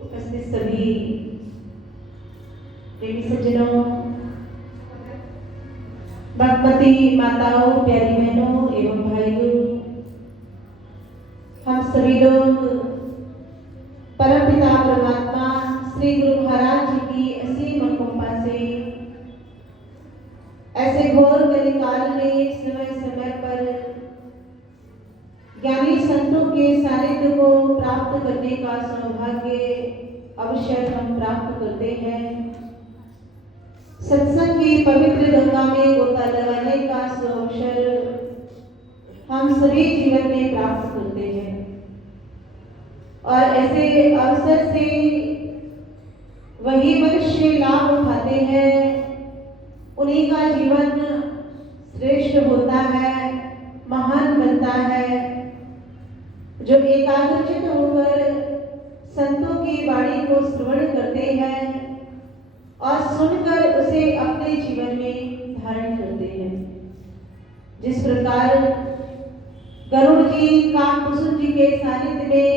उपस्थित सभी प्रेमी सज्जनों, भगवती माताओं, प्यारी बहनों एवं भाइयों, हम सभी लोग परमपिता परमात्मा श्री गुरु महाराज जी की असीम कृपा से ऐसे घोर कलिकाल में समय समय पर ज्ञानी संतों के सानिध्य को प्राप्त करने का सौभाग्य अवसर हम प्राप्त करते हैं। सत्संग की पवित्र गंगा में गोता लगाने का अवसर हम सभी जीवन में प्राप्त करते हैं और ऐसे अवसर से वही मनुष्य लाभ उठाते हैं, उन्हीं का जीवन श्रेष्ठ होता है, महान बनता है। जो एकाग्रचित होकर संतों की वाणी को श्रवण करते हैं और सुनकर उसे अपने जीवन में धारण करते हैं। जिस प्रकार गरुड़ जी कामकुसुम जी के सानिध्य में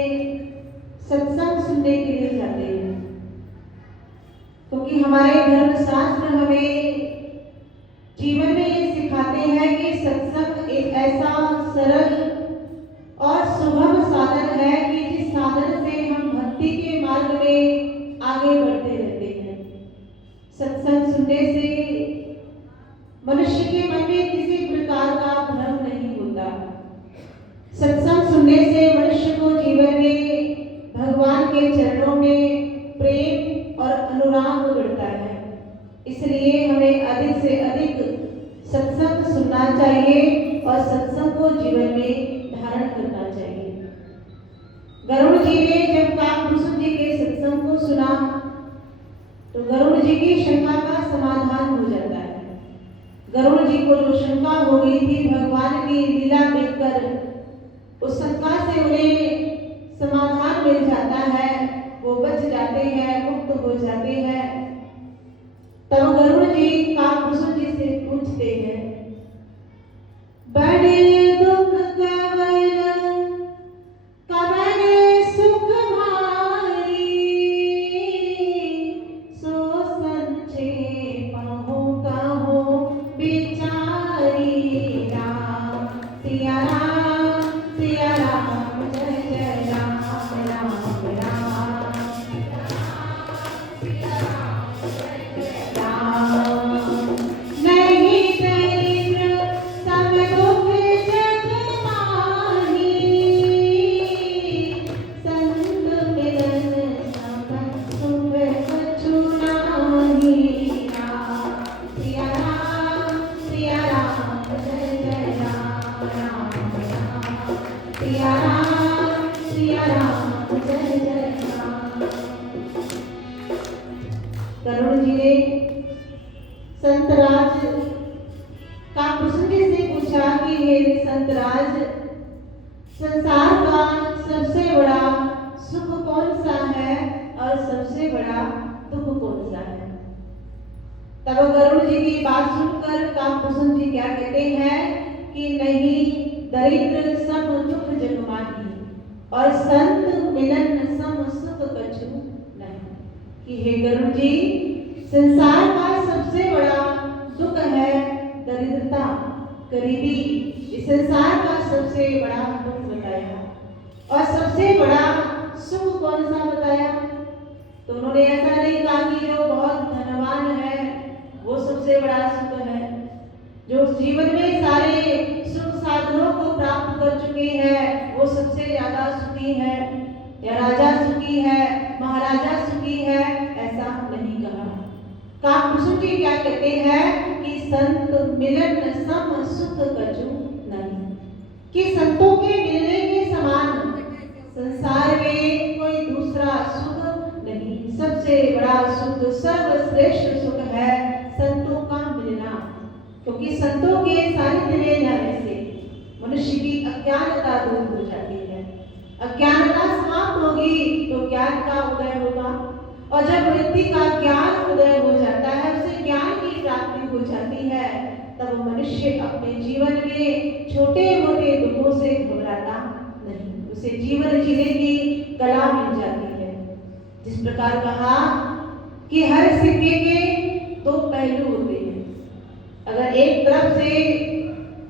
सत्संग सुनने के लिए जाते हैं, क्योंकि हमारे धर्मशास्त्र हमें जीवन में ये सिखाते हैं कि सत्संग एक ऐसा सरल और सुगम साधन है कि जिस साधन से हम भक्ति के मार्ग में आगे बढ़ते रहते हैं। सत्संग सुनने से मनुष्य के मन में किसी प्रकार का भ्रम नहीं होता। सत्संग सुनने से मनुष्य को जीवन में भगवान के चरणों में प्रेम और अनुराग बढ़ता है। इसलिए हमें अधिक से अधिक सत्संग सुनना चाहिए और सत्संग को जीवन में धारण करना चाहिए। गरुड़ जी ने जब कामकुसुम जी के सत्संग को सुना तो गरुड़ जी की शंका का समाधान हो जाता है। गरुड़ जी को जो शंका हो गई थी भगवान की लीला देखकर, उस शंका से उन्हें समाधान मिल जाता है, वो बच जाते हैं, मुक्त हो जाते हैं। तब गरुड़ जी कामकुसुम जी से पूछते हैं, बड़े दुख गरुड़ जी ने संतराज कामकुसुम जी से पूछा कि हे संतराज, संसार का सबसे बड़ा सुख कौन सा है और सबसे बड़ा दुख कौन सा है? तब गरुड़ जी की बात सुनकर कामकुसुम जी क्या कहते हैं कि नहीं, दरिद्र सम दुख जग माही और संत मिलन सम सुख कछु नहीं। कि हे गरुड़ जी, संसार का सबसे बड़ा दुख है दरिद्रता, गरीबी। इस संसार का सबसे बड़ा दुख बताया और सबसे बड़ा सुख कौन सा बताया? तो उन्होंने ऐसा नहीं कहा कि जो बहुत धनवान है वो सबसे बड़ा सुख है, जो जीवन में सारे सुख साधनों को प्राप्त कर चुके हैं वो सबसे ज्यादा सुखी है, या राजा सुखी है, महाराजा सुखी है, ऐसा नहीं कहा। कामकुसुम जी क्या कहते हैं कि संत मिलन सम सुख कछु नहीं, कि संतों के मिलने के समान संसार में कोई दूसरा सुख नहीं। सबसे बड़ा सुख, सर्वश्रेष्ठ सुख है संतों का मिलना, क्योंकि संतों के सानिध्य में जाने से मनुष्य की अज्ञानता दूर हो जाती है। अज्ञानता समाप्त होगी तो ज्ञान का उदय होगा, और जब व्यक्ति का ज्ञान उदय हो जाता है, उसे ज्ञान की प्राप्ति हो जाती है, तब मनुष्य अपने जीवन में छोटे मोटे दुखों से घबराता नहीं, उसे जीवन जीने की कला मिल जाती है। जिस प्रकार कहा कि हर सिक्के के दो पहलू होते हैं। अगर एक तरफ से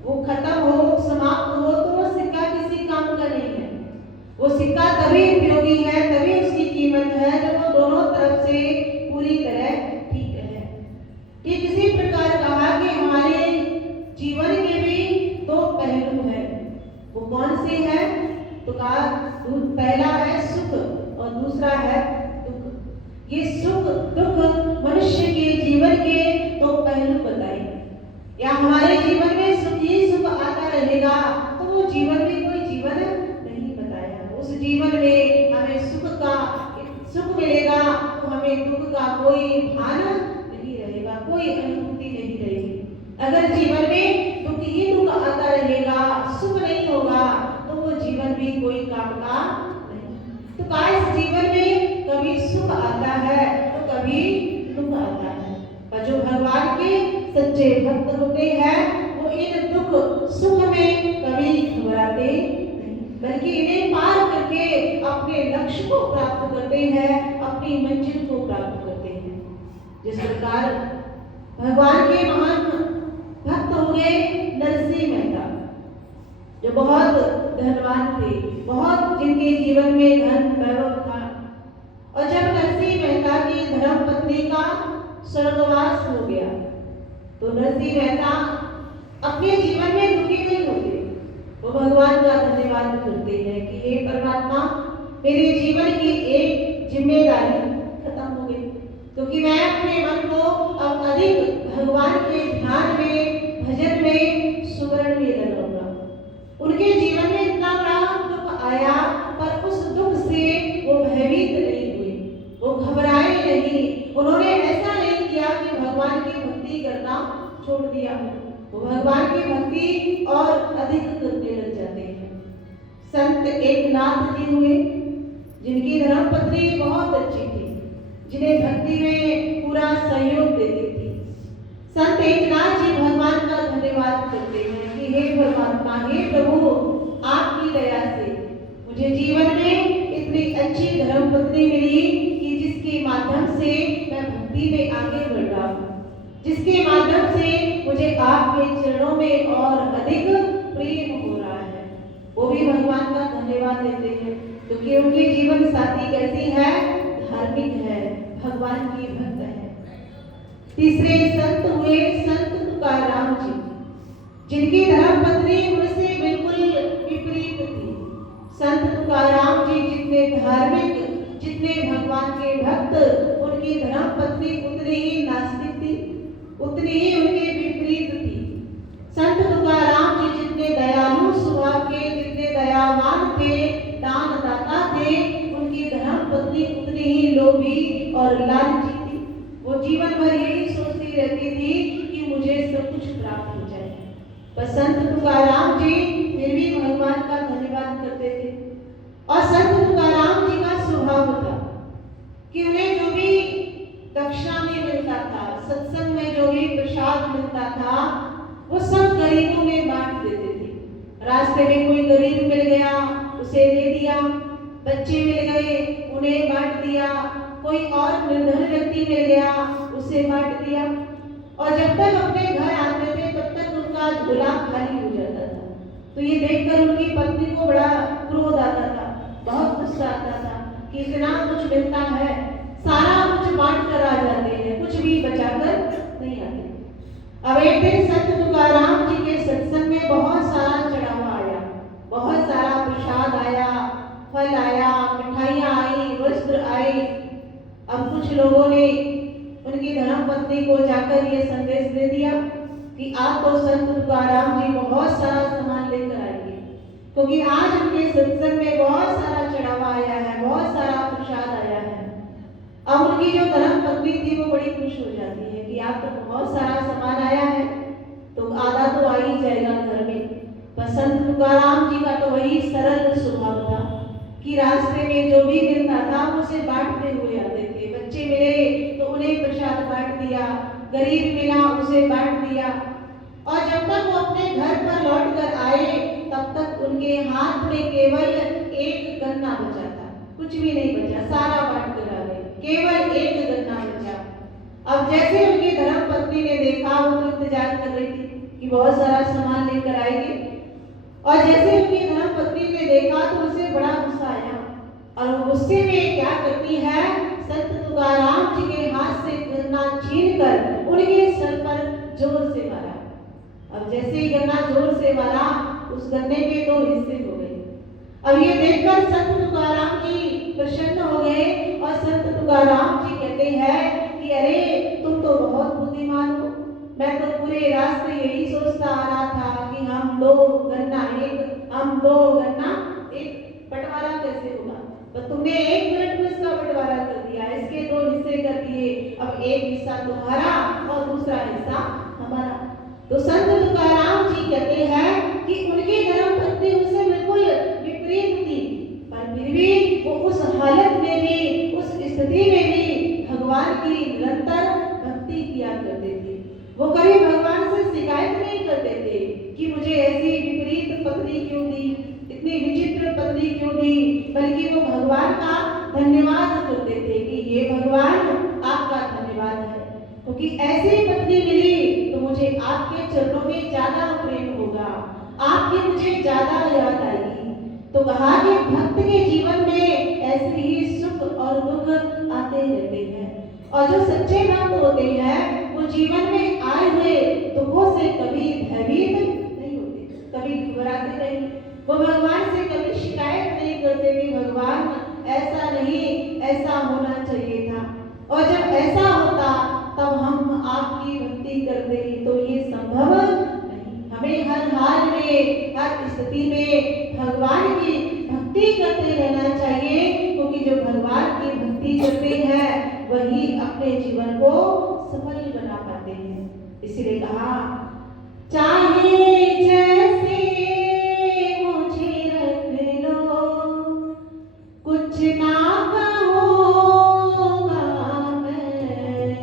वो खत्म हो, समाप्त हो, तो वो सिक्का किसी काम का नहीं है। वो सिक्का तभी उपयोगी है, तभी उसकी कीमत है जब वो दोनों तरफ से पूरी तरह ठीक है। ठीक इसी प्रकार कहा कि हमारे जीवन के भी दो पहलू हैं। वो कौन से हैं? तो कहा पहला है सुख और दूसरा है दुख। ये सुख दुख मनुष्य के जीवन के दो पहलू बताए। या हमारे जीवन में सुख ही सुख आता रहेगा तो वो जीवन में कोई जीवन नहीं बताया। उस जीवन में हमें सुख मिलेगा तो हमें दुख का कोई भान नहीं रहेगा, कोई अनुभूति नहीं रहेगी। अगर जीवन में दुख ही दुख आता रहेगा, सुख नहीं होगा, तो वो जीवन भी कोई काम का नहीं। तो का इस जीवन में कभी सुख आता है तो कभी दुख आता है। पर जो भगवान के सच्चे भक्त होते हैं वो इन दुख सुख में कभी घबराते नहीं, बल्कि इन्हें पार करके अपने लक्ष्य को प्राप्त करते हैं, अपनी मंजिल को प्राप्त करते हैं। जिस प्रकार भगवान के महान भक्त हो गए नरसिंह मेहता, जो बहुत धनवान थे, बहुत जिनके जीवन में धन वैभव था। और जब नरसिंह मेहता की धर्मपत्नी का स्वर्गवास हो गया तो नरसिंह मेहता अपने जीवन में दुखी नहीं होते। वो भगवान का धन्यवाद करते हैं कि हे परमात्मा, मेरे जीवन की एक जिम्मेदारी खत्म हो गई, क्योंकि मैं अपने मन को अब अधिक भगवान के ध्यान में, भजन में, सुमरण में लगाऊंगा। उनके जीवन में इतना बड़ा दुख आया पर उस दुख से वो भयभीत नहीं हुए, वो घबराए नहीं। उन्होंने ऐसा नहीं किया कि भगवान की भक्ति करना छोड़ दिया। वो भगवान की भक्ति और अधिक करने लग जाते हैं। संत एकनाथ जी हुए, जिनकी धर्मपत्नी बहुत अच्छी थी, जिन्हें भक्ति में पूरा सहयोग देती थी। संत एकनाथ जी भगवान का धन्यवाद करते हैं कि हे परमात्मा, हे प्रभु, आपकी दया से मुझे जीवन में इतनी अच्छी धर्मपत्नी मिली कि जिसके माध्यम से मैं भक्ति में आगे बढ़ रहा हूँ, जिसके माध्यम से मुझे आपके चरणों में और अधिक प्रेम हो रहा है। वो भी भगवान का धन्यवाद देते हैं क्योंकि उनके जीवन साथी कैसी है? धार्मिक है, भगवान की भक्त है। तीसरे संत हुए संत तुकाराम जी, जिनकी धर्मपत्नी उनसे बिल्कुल विपरीत थी। संत तुकाराम जी जितने धार्मिक, जितने भगवान के भक्त, उनकी धर्मपत्नी उतनी ही नास्तिक थी, उतनी ही उनके विपरीत थी। संत तुकाराम जी जितने दयालु स्वभाव के, जितने दयावान थे, दानदाता थे, उनकी धर्मपत्नी उतनी ही लोभी और लालची थी। वो जीवन भर यही सोचती रहती थी कि मुझे सब कुछ प्राप्त हो जाए। पर संत तुकाराम जी फिर भी भगवान का धन्यवाद करते थे। और संत तुकाराम जी का स्वभाव था कि उन्हें जो भी दक्षिणा में मिलता था, सत्संग में जो भी प्रसाद मिलता था, वो सब गरीबों में बांट देते थे। रास्ते में कोई गरीब मिल गया, उसे दे दिया। बच्चे मिल गए, उन्हें बांट दिया। कोई और निर्धन व्यक्ति मिल गया, उसे बांट दिया। और जब तक अपने घर आते थे तब तक उनका झोला खाली हो जाता था। तो ये देखकर उनकी पत्नी को बड़ा क्रोध आता था, बहुत गुस्सा आता था कि इतना कुछ मिलता है, सारा कुछ बांट कर आ जाते हैं, कुछ भी बचाकर नहीं आते। अब एक दिन संत तुकाराम जी के सत्संग में बहुत सारा चढ़ावा आया, बहुत सारा प्रसाद आया, फल आया, मिठाइयाँ आई, वस्त्र आए। अब कुछ लोगों ने उनकी धर्मपत्नी को जाकर ये संदेश दे दिया कि आप तो संत तुकाराम जी बहुत सारा सामान लेकर आएंगे, क्योंकि आज उनके सत्संग में बहुत सारा चढ़ावा आया है, बहुत सारा प्रसाद आया है। अब उनकी जो धर्मपत्नी थी वो बड़ी खुश हो जाती है कि आप तो बहुत सारा सामान आया है, तो आधा तो आ ही जाएगा घर में। पर संत तुकाराम जी का तो वही सरल स्वभाव था कि रास्ते में जो भी मिलता था उसे बांटते हुए आते थे। बच्चे मिले तो उन्हें प्रसाद बांट दिया, गरीब मिला उसे बांट दिया। और जब तक वो अपने घर पर लौट कर आए तब तक उनके हाथ में केवल एक गन्ना बचा था, कुछ भी नहीं बचा, सारा बांट कर आ गए। केवल एक गन्ना बचा। अब जैसे उनकी धर्म पत्नी ने देखा, वो तो इंतजार कर रही थी कि बहुत सारा सामान लेकर आएंगे, और जैसे उनकी धर्म पत्नी ने देखा तो उसे बड़ा गुस्सा आया, और वो गुस्से में क्या करती है, संत तुकाराम जी के हाथ से गन्ना छीन कर उनके सर पर जोर से मारा। अब जैसे ही गन्ना जोर से मारा, उस गन्ने के दो हिस्से हो गए। अब ये देखकर संत तुकाराम जी प्रसन्न हो गए, और संत तुकाराम जी कहते हैं कि अरे तुम तो बहुत बुद्धिमान हो, मैं तो पूरे रास्ते यही सोचता आ रहा था कि हम दो गन्ना एक बंटवारा कैसे होगा, तो तुमने 1 मिनट में इसका बंटवारा कर दिया, इसके 2 हिस्से कर दिए, अब एक हिस्सा तुम्हारा और दूसरा हिस्सा हमारा। तो संत तुकाराम जी कहते हैं कि उनकी धर्म पत्नी उनसे बिल्कुल विपरीत थी, पर फिर भी वो उस हालत में भी, उस स्थिति में भी भगवान की निरंतर भक्ति किया करते थे। वो कभी भगवान से शिकायत नहीं करते थे कि मुझे ऐसी विपरीत पत्नी क्यों दी, इतनी विचित्र पत्नी क्यों दी, बल्कि वो भगवान का धन्यवाद करते थे कि हे भगवान आपका धन्यवाद है, क्योंकि ऐसी पत्नी मिली तो मुझे आपके चरणों में ज्यादा प्रेम होगा, आपकी मुझे ज्यादा याद आएगी। तो कहा कि भक्त के जीवन में ऐसे ही सुख और दुख आते रहते हैं, और जो सच्चे भक्त होते हैं वो जीवन में आए हुए दुखों से कभी भयभीत नहीं होते, कभी घबराते नहीं, वो भगवान से कभी शिकायत नहीं करते कि भगवान ऐसा नहीं, ऐसा होना चाहिए था, और जब ऐसा होता तब हम आपकी भक्ति करते, तो ये संभव नहीं। हमें हर हाल में, हर स्थिति में भगवान की भक्ति करते रहना चाहिए, क्योंकि जो भगवान की भक्ति करते हैं वही अपने जीवन को सफल बना पाते हैं। इसलिए कहा चाहे